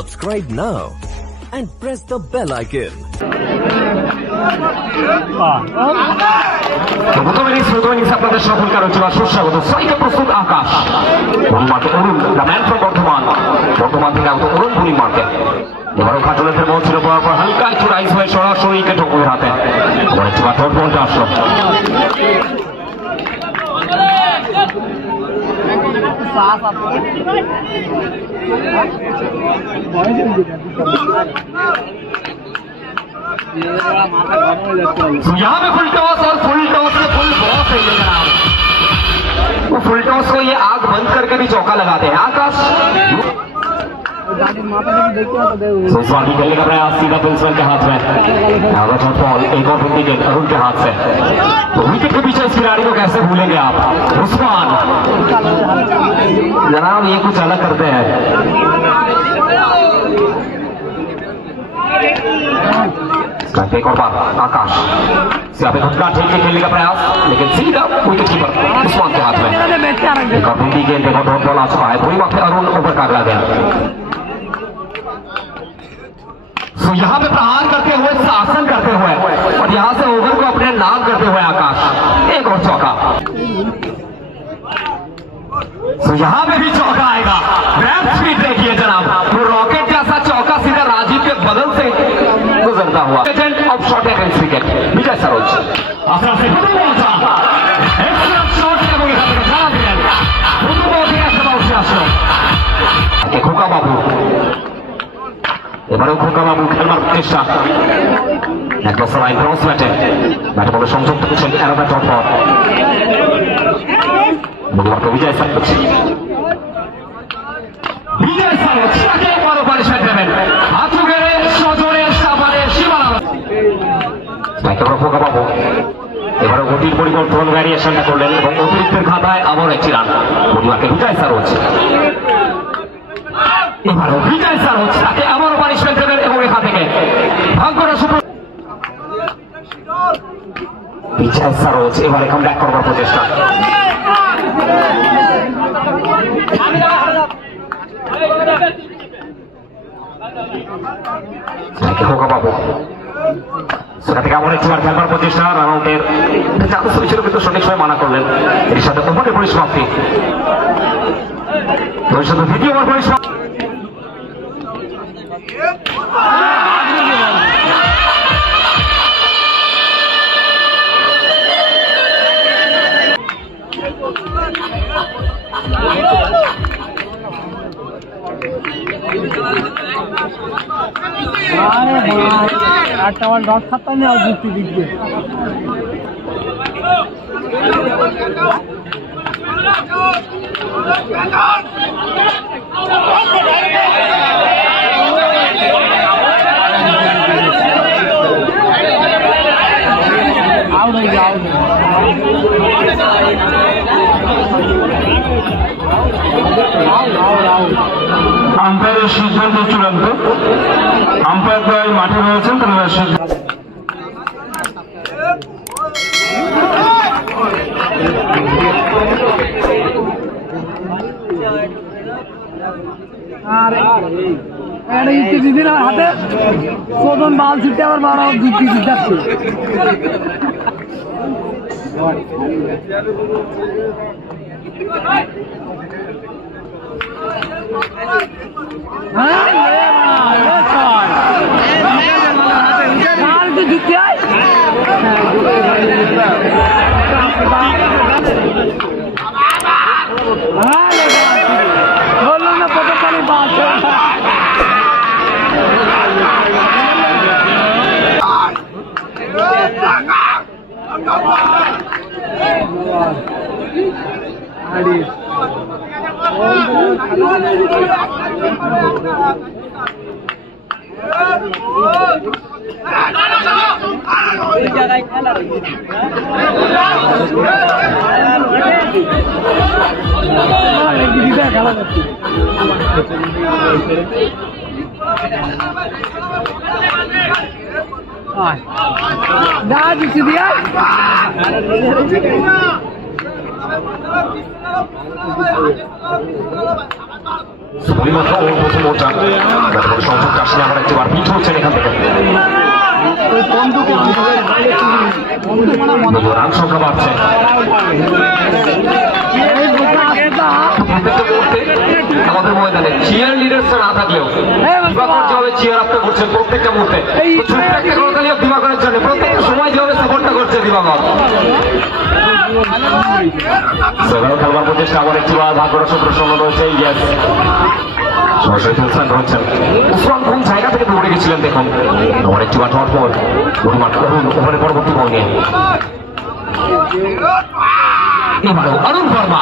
Subscribe now and press the bell icon. আপনাদের সকলকে আলোচনা সুস্বাগত। সাইকে প্রস্তুত আকাশ, মাঠে অরুণ, দ্য ম্যান ফ্রম বর্ধমান থেকে আগত অরুণ পুলিং মার্কে। এবারও খাটুলের বল ছিল পর হালকা একটু রাইস হয়ে সরাসরি উইকেট ঠকুরের হাতে। এবার একটু ডট বলটা আসলো। यहाँ पे फुल टॉस और फुल टॉस में फुल बॉस है ये जनाब। वो फुल टॉस को ये आग बंद करके भी चौका लगाते हैं। आकाश इस बार भी खेलने का प्रयास सीधा प्रिंसिपल के हाथ में। बॉल एक और विकेट अरुण के हाथ से। तो विकेट के पीछे इस खिलाड़ी को कैसे भूलेंगे आप। उस्मान जनाब ये कुछ अलग करते हैं। एक और बार आकाश से आप घटना ठेक के खेलने का प्रयास, लेकिन सीधा विकेट कीपर उस्मान के हाथ में। एक और हिंदी गेंद, एक और डॉट बॉल आ चुका है। पूरी बात अरुण ऊपर का अगला गेंद। तो यहाँ पे प्रहार करते हुए, शासन करते हुए और यहाँ से ओवर को अपने नाम करते हुए आकाश एक और चौका। तो यहाँ पे भी चौका आएगा। ग्रैब स्पीड देखिए जनाब, वो रॉकेट जैसा चौका सीधा राजीव के बगल से गुजरता हुआ। Agent of shot against wicket Vijay Saroj. Khoka Babu, এবারেও খোকা বাবু খেলবার চেষ্টা। এক বছর লাইন ক্রস ব্যাটে ব্যাটে বলে সংযোগ করছেন এরাদা ডট বল। বিজয় সরোজ, বিজয় সরোজ তাকে বড় পানিশমেন্ট দেবেন। হাঁটু গেড়ে সজনের সাবানের সীমানা। খোকা বাবু এবারে গতির পরিবর্তন ভ্যারিয়েশনটা করলেন এবং অতিরিক্তের খাতায় আবার একটি রান। পরিবারকে বিজয় সরোজ, এবারও বিজয় সরোজ তাকে আবারও পানিশমেন্ট দেবেন এবং এখান থেকে ভাগ্যটা সুপ্র। বিজয় সরোজ এবার এখন ব্যাক করবার প্রচেষ্টা। খোকা বাবু সেটা থেকে এমন একটি বার খেলবার প্রচেষ্টা। রান আউটের চান্স হয়েছিল কিন্তু সঠিক সময় মানা করলেন। এর সাথে ওভারের পরিসমাপ্তি, ভবিষ্যতে দ্বিতীয় ওভার পরিসমাপ্তি। आठ डॉट खाता नहीं और जीती दिख गई। আম্পায়ারের সিদ্ধান্ত চূড়ান্ত। আম্পায়ার দ্বয় মাঠে রয়েছেন, তারা সিদ্ধান্ত। দিদির হাতে চোদন বাল ছিটে আবার বারো দিচ্ছি যাচ্ছে। দিতে হয় বললো না কতখানি বাস। খেলা করছি না দিচ্ছি দিয়া পরিমাত্র ওর প্রথম মোটা সংযোগটা আসলে আমার একবার পিঠ হচ্ছেন এখান থেকে রান সংখ্যা বাড়ছে প্রত্যেকটা মুহূর্তে আমাদের ময়দানে চিয়ার লিডার্সরা না থাকলেও দিবাকর যেভাবে চিয়ার আপটা করছেন প্রত্যেকটা মুহূর্তে ছোট্ট একটা করতালি দিবাকরের জন্য প্রত্যেকটা সময় যেভাবে সাপোর্টটা করছে দিবাকর খেলবার প্রচেষ্টা আবার একটি বার ভাগ্যরস প্রসন্ন রয়েছে ইয়েস সরাসরি রয়েছেন উসমান কোন জায়গা থেকে দৌড়ে গেছিলেন দেখুন আমার একটি বার হওয়ার পর পরিমাণ করুন ওভারে পরবর্তী বল নিয়ে এবারও অরুণ বর্মা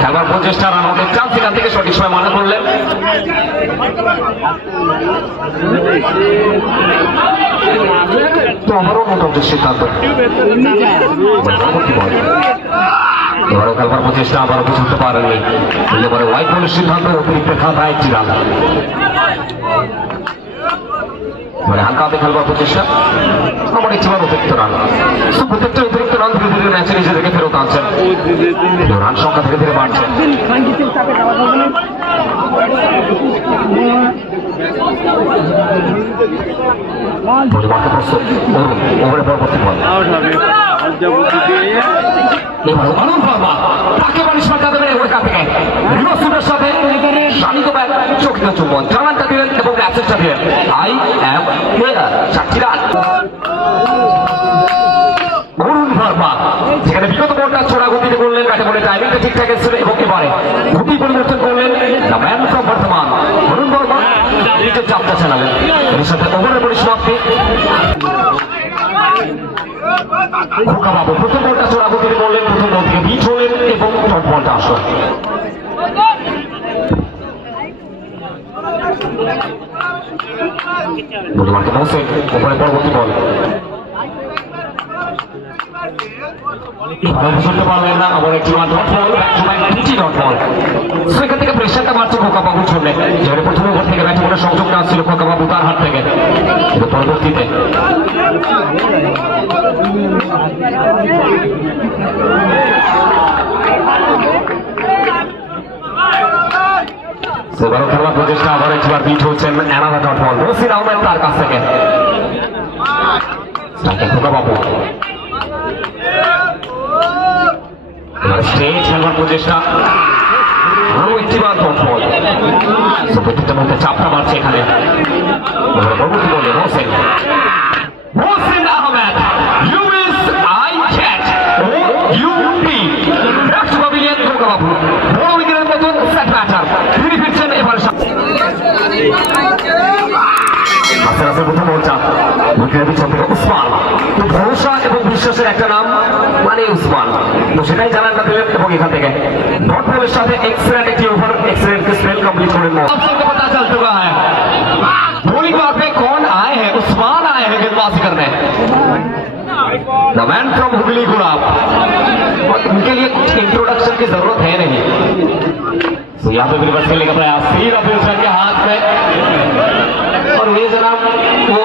খেলবার প্রচেষ্টা রান আমাদের চান্স এখান থেকে সঠিক সময় মানা করলেন তো আমারও মোটামুটি সিদ্ধান্ত পরবর্তী বল এবারও খেলবার প্রচেষ্টা আবারও বুঝতে পারেননি এবারে হোয়াইট বলের সিদ্ধান্ত অতিরিক্ত খাতায় একটি রান মানে হালকাতে খেলবার প্রচেষ্টা আমার একটি বার অতিরিক্ত রান প্রত্যেকটা অতিরিক্ত রান ধীরে ধীরে ম্যাচে নিজেদেরকে ফেরত আনছেন রান সংখ্যা ধীরে ধীরে বাড়ছে প্রস্তুত করুন ওভারে পরবর্তী বল এবারও অরুণ বর্মা তাকে পানিশমেন্ট দেবেন ওর কাছ থেকে রিভার্সের সাথে শানিত ব্যাট চোখিত চুম্বন জানানটা দিলেন এবং ম্যাচেসটা দিলেন আই অ্যাম প্লেয়ার 4টি রান অরুণ বর্মা যেখানে বিগত বলটা ছোড়া গতিতে করলেন ব্যাটে বলে টাইমিংটা ঠিকঠাক এসেছিল এবং এবারে গতি পরিবর্তন করলেন দ্য ম্যান ফ্রম বর্ধমান অরুণ বর্মা নিজের চাপটা চালালেন এর সাথে ওভারের পরিসমাপ্তি খোকা বাবু প্রথম বলটা চোরা গতিতে করলেন প্রথম বল থেকে বিট হলেন এবং ডট বলটা আসল বুধবারকে মৌসুম ওপরে পরবর্তী বল বুঝতে পারলেন না আবার একটি ডট বল ডট বল সেখান থেকে প্রেশারটা বাড়ছে খোকা বাবুর জন্য যেখানে প্রথম ওভার থেকে ব্যাটে বলে সংযোগটা আসছিল খোকা বাবু তার হাত থেকে কিন্তু পরবর্তীতে সেবারও খেলার প্রচেষ্টা আবার একবার বিট হচ্ছেন another dot ball Rashid Ahmed তার কাছ থেকে খোকা বাবু এবার স্ট্রেট খেলবার প্রচেষ্টা আরো একটি বার ডট বল প্রত্যেকটা মধ্যে চাপটা বাড়ছে এখানে পরবর্তী বলে Rashid Ahmed US I catch ও UP next pavilion Khoka Babu বড় উইকেটের মতন সেট ব্যাটার ফিরে ফিরছেন এবার আস্তে আস্তে প্রথম বলটা উইকেটের পিছন থেকে উসমান তো ভরসা এবং বিশ্বাসের একটা নাম মানে উসমান তো সেটাই জানানটা দিলেন এবং এখান থেকে ডট বলের সাথে এক্সেলেন্ট একটি ওভার এক্সেলেন্ট স্পেল কমপ্লিট করেন सबको पता चल चुका है बॉलिंग बार पे कौन आए हैं उस्मान आए हैं गेंदबाजी करने द मैन फ्रॉम हुगली गुलाब उनके लिए कुछ इंट्रोडक्शन की जरूरत है नहीं तो यहाँ पे रिवर्स खेलने का प्रयास सीधा फिल्सर के हाथ में और ये जनाब वो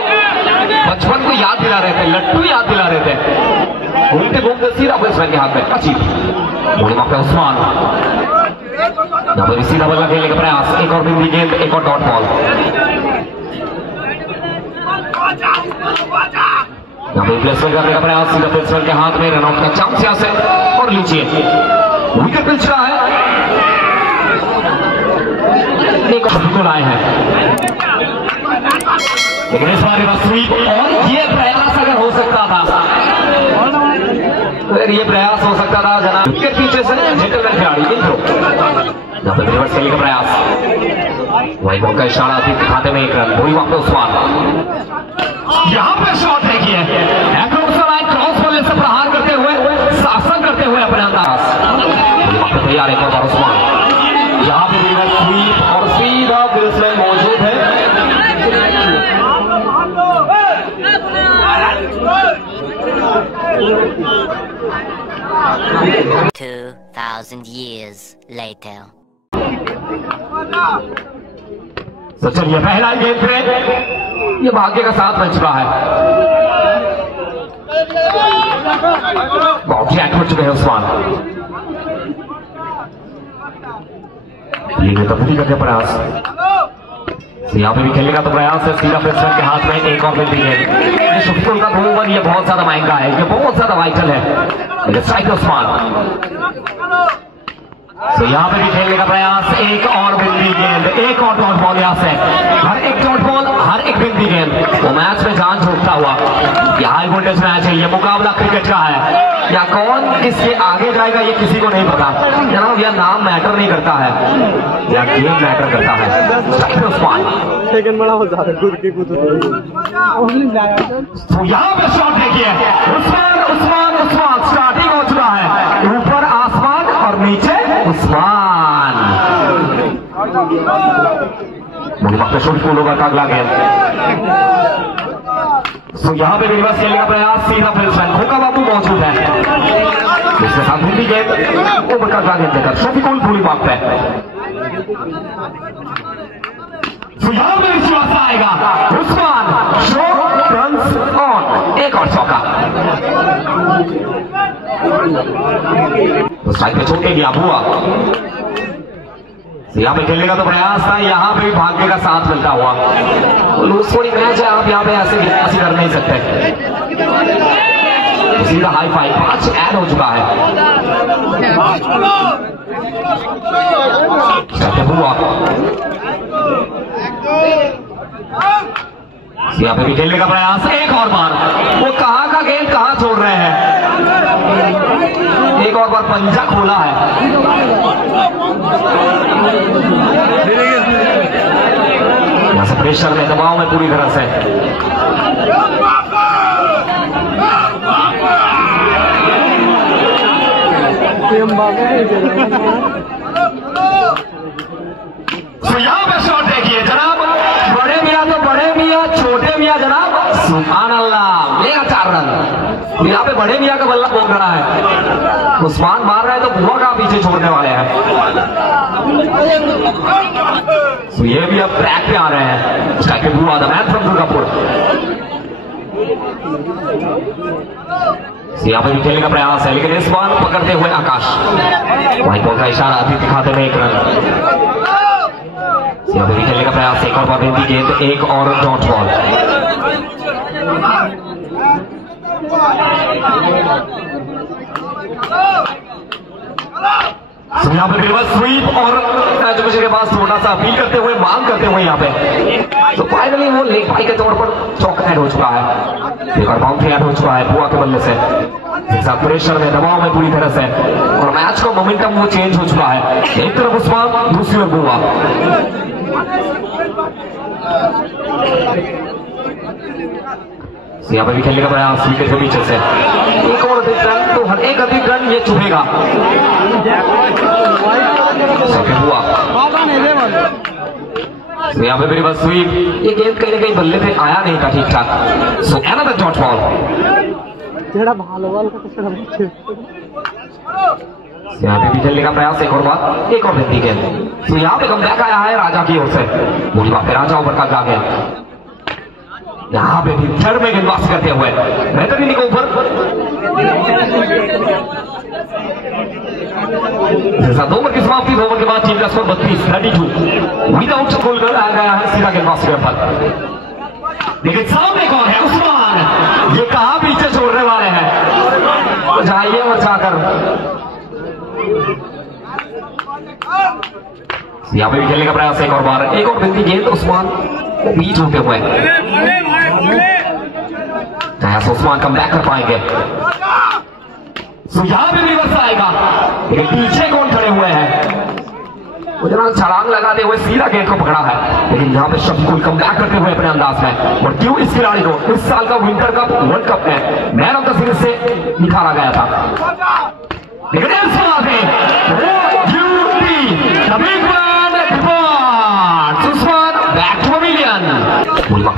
बचपन को याद दिला रहे थे लट्टू याद दिला रहे थे घूमते घूमते सीधा फिल्सर के हाथ में अच्छी बॉलिंग पे उस्मान यहाँ पर सीधा बल्ला खेलने का प्रयास एक और बिंदी गेंद एक और डॉट बॉल यहाँ पर प्लेसमेंट करने का प्रयास सीधा प्लेसमेंट के हाथ में रनआउट का चांस यहाँ से और लीजिए विकेट पिच रहा है एक बिल्कुल आए हैं लेकिन इस बार स्वीप और ये प्रयास अगर हो सकता था अगर ये प्रयास हो सकता था जनाब विकेट पीछे से जेंटलमैन खिलाड़ी इंट्रो यहाँ पे रिवर्स खेलने का प्रयास वही बॉल का इशारा थी खाते में एक रन वही वहां पे उस्मान यहाँ पे शॉट है किया क्रॉस बॉल से प्रहार करते हुए शासन करते हुए अपने अंदाज तैयार एक और बार उस्मान यहाँ पे रिवर्स स्वीप और सीधा बेसलाइन मौजूद है 2,000 years later. तो चलिए पहला गेंद पे ये भाग्य का साथ बन चुका है बाउंड्री आउट हो चुके हैं उस्मान ये तब्दीली करके प्रयास, यहाँ पे भी खेलने का तो प्रयास है। सीधा प्रेसिडेंट के हाथ में एक और मिलती है। ये शफीकुल का 2 ओवर ये बहुत ज्यादा महंगा है, ये बहुत ज्यादा वाइटल है। लेकिन स्ट्राइक उस्मान, तो यहाँ पे भी खेलने का प्रयास, एक और बिंदी गेंद, एक और डॉट बॉल यहाँ से। हर एक डॉट बॉल, हर एक बिंदी गेंद वो मैच में जान झोंकता हुआ। ये हाई वोल्टेज मैच है, ये मुकाबला क्रिकेट का है। या कौन इसके आगे जाएगा ये किसी को नहीं पता जनाब। यह नाम मैटर नहीं करता है, या गेम मैटर करता है। उस्मान सेकंड बड़ा हो जाता है कूद के कूद। तो यहाँ पे शॉट देखिए, उस्मान उस्मान उस्मान स्टार्टिंग हो चुका है। ऊपर आसमान और नीचे उस्मान। मुझे वक्त शफीकुल होगा का अगला गेंद। तो यहाँ पे रिवर्स खेलने का प्रयास, सीधा प्लेसमेंट, खोका बाबू मौजूद है। इसके साथ हिंदी गेंद, ओवर का अगला गेंद देकर शफीकुल पूरी बात पे। तो यहाँ पे विश्वास आएगा, उस्मान शो रन्स ऑन, एक और चौका। तो स्ट्राइक पे छोटे गया हुआ। यहाँ पे खेलने का तो प्रयास था, यहाँ पे भी भाग्य का साथ मिलता हुआ। लूज स्कोरिंग मैच है, आप यहाँ पे ऐसे कर नहीं सकते। सीधा हाई फाइव, 5 ऐड हो चुका है। हुआ यहाँ पे भी खेलने का प्रयास, एक और बार। वो कहाँ का गेंद कहाँ छोड़ रहे हैं। एक और बार पंजा खोला है। यहाँ से प्रेशर में, दबाव में पूरी तरह से। तो यहाँ पे शॉट देखिए जनाब, बड़े मियाँ तो बड़े मियाँ, छोटे मियाँ जनाब सुभान अल्लाह, लेगा 4 रन। यहाँ पे बड़े मियाँ का बल्ला बोल रहा है, उस्मान मार रहा है तो बुआ का पीछे छोड़ने वाले हैं। तो ये भी अब ट्रैक पे आ रहे हैं। स्ट्राइक पे बुआ, द मैन फ्रॉम दुर्गापुर। यहाँ पे भी खेलने का प्रयास है, लेकिन इस बार पकड़ते हुए आकाश, व्हाइट बॉल का इशारा, अतिथि खाते में 1 रन। यहाँ पे भी खेलने का प्रयास, एक और बार गेंद, एक और डॉट बॉल। यहाँ पे रिवर्स स्वीप और एजुकेशन के पास थोड़ा सा अपील करते हुए, मांग करते हुए यहाँ पे। तो फाइनली वो लेग बाई के तौर पर चौक ऐड हो चुका है, एक और बाउंड्री ऐड हो चुका है बुआ के बल्ले से। प्रेशर में, दबाव में पूरी तरह से, और मैच का मोमेंटम वो चेंज हो चुका है। एक तरफ उस्मान, दूसरी ओर बुआ। यहाँ पे भी खेलने का प्रयास, विकेट के पीछे से एक और अधिक रन, तो हर एक अधिक रन ये चुभेगा। हुआ यहाँ पे मेरी बस स्वीप, ये गेंद कहीं ना कहीं बल्ले पे आया नहीं था ठीक ठाक। So another dot ball. यहाँ पे भी खेलने का प्रयास, एक और बात, एक और हिंदी गेंद। तो यहाँ पे कमबैक आया है राजा की ओर से। बोली बात राजा ओवर का गेंद, यहाँ पे भी थर्ड में गेंदबाजी करते हुए बेहतरीन को ऊपर। 2 ओवर की समाप्ति, 2 ओवर के बाद टीम का स्कोर 32 विदाउट गोल आ गया है सीधा गेंदबाजी के ऊपर। लेकिन सामने कौन है, उस्मान। ये कहाँ पीछे छोड़ने वाले हैं, जाइए और जाकर। यहाँ पे भी खेलने का प्रयास, एक और बार, एक और बिंदी गेंद, उस्मान बीच होते हुए। उस्मान कम बैक कर पाएंगे। यहाँ पे रिवर्स आएगा, लेकिन पीछे कौन खड़े हुए हैं, वो जनाब छलांग लगाते हुए सीधा गेंद को पकड़ा है। लेकिन यहाँ पे शफीकुल कम बैक करते हुए अपने अंदाज में। और क्यों इस खिलाड़ी को इस साल का विंटर कप वर्ल्ड कप में मैन ऑफ द सीरीज से निखारा गया था। लेकिन इस बार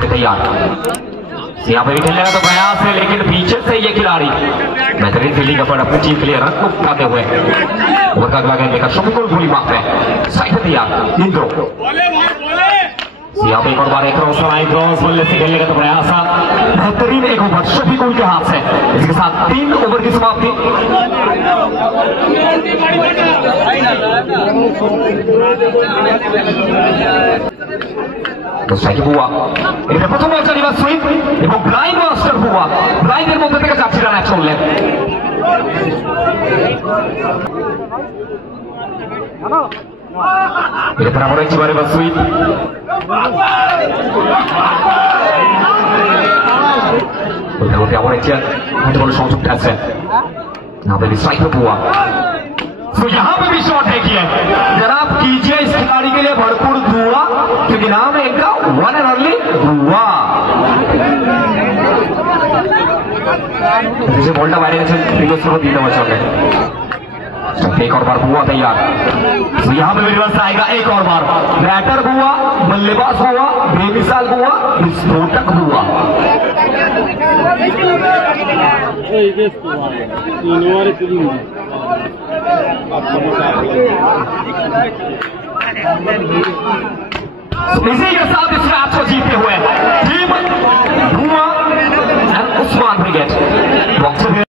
तैयार, यहाँ पे भी खेलने का तो प्रयास है, लेकिन पीछे से ये खिलाड़ी बेहतरीन फील्डिंग पर अपनी टीम के लिए रन को उठाते हुए ओवर का अगला गेंद लेकर शफीकुल पूरी बात है। साइड पे तैयार इंद्रो, यहाँ पे एक और बार एक क्रॉस बल्ले से खेलने का तो प्रयास था। बेहतरीन एक ओवर शफीकुल के हाथ से। इसके साथ 3 ओवर की समाप्ति। স্ট্রাইকে বুয়া এটা প্রথম বল চালিবার সুইপ এবং ব্লাইন্ড মাস্টার বুয়া ব্লাইন্ডের মধ্যে থেকে 4টি রান চললেন। এরপর আবার একবারে বা সুইপ ওইটা আবার একটা হাতে বল সংযোগটা আছে यहाँ पे भी स्ट्राइक हुआ। तो यहाँ पे भी शॉट है किया जनाब, कीजिए इस खिलाड़ी के लिए भरपूर दुआ क्योंकि नाम है इनका वन एंड ओनली दुआ। जैसे बॉलटा বাইরে গেছে রিভার্স করে দিতে হবে चौके। एक और बार हुआ तैयार। तो यहाँ पे रिवर्स आएगा एक और बार। बैटर हुआ, बल्लेबाज हुआ, बेमिसाल हुआ, विस्फोटक हुआ। इसी के साथ इस मैच को जीते हुए टीम धुआं एंड उस्मान ब्रिगेड।